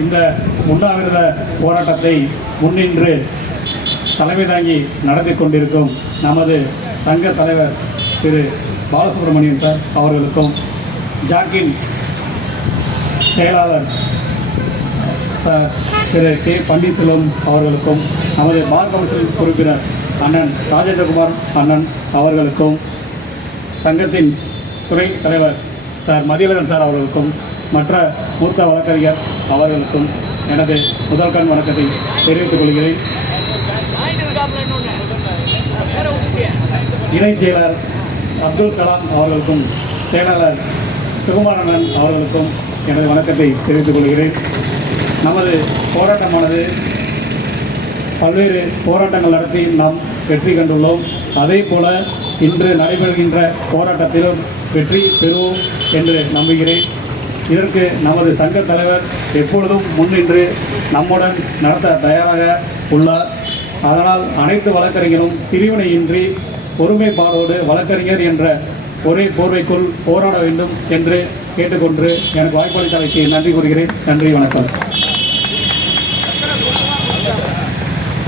இந்த உண்ணாவிரத போராட்டத்தை முன்னின்று தலைமை தாங்கி நடத்தி கொண்டிருக்கும் நமது சங்க தலைவர் திரு பாலசுப்ரமணியன் சார் அவர்களுக்கும் ஜாக்கின் செயலாளர் சார் திரு கே பன்னீர்செல்வம் அவர்களுக்கும் நமது பார் கவுன்சில் உறுப்பினர் அண்ணன் ராஜேந்திரகுமார் அண்ணன் அவர்களுக்கும் சங்கத்தின் துறை தலைவர் சார் மதியழகன் சார் அவர்களுக்கும் மற்ற மூத்த வழக்கறிஞர் அவர்களுக்கும் எனது முதல் கண் வணக்கத்தை தெரிவித்துக் கொள்கிறேன். இணைச் செயலர் அப்துல் கலாம் அவர்களுக்கும் செயலாளர் சுகுமாரண்ணன் அவர்களுக்கும் எனது வணக்கத்தை தெரிவித்துக் கொள்கிறேன். நமது போராட்டமானது பல்வேறு போராட்டங்கள் நடத்தி நாம் வெற்றி கண்டுள்ளோம். அதே போல இன்று நடைபெறுகின்ற போராட்டத்திலும் வெற்றி பெறுவோம் என்று நம்புகிறேன். இதற்கு நமது சங்க தலைவர் எப்பொழுதும் முன்னின்று நம்முடன் நடத்த தயாராக உள்ளார். அதனால் அனைத்து வழக்கறிஞரும் பிரிவினையின்றி ஒருமைப்பாடோடு வழக்கறிஞர் என்ற ஒரே போர்வைக்குள் போராட வேண்டும் என்று கேட்டுக்கொண்டு எனக்கு வாய்ப்பளித்தமைக்கு நன்றி கூறுகிறேன். நன்றி வணக்கம்.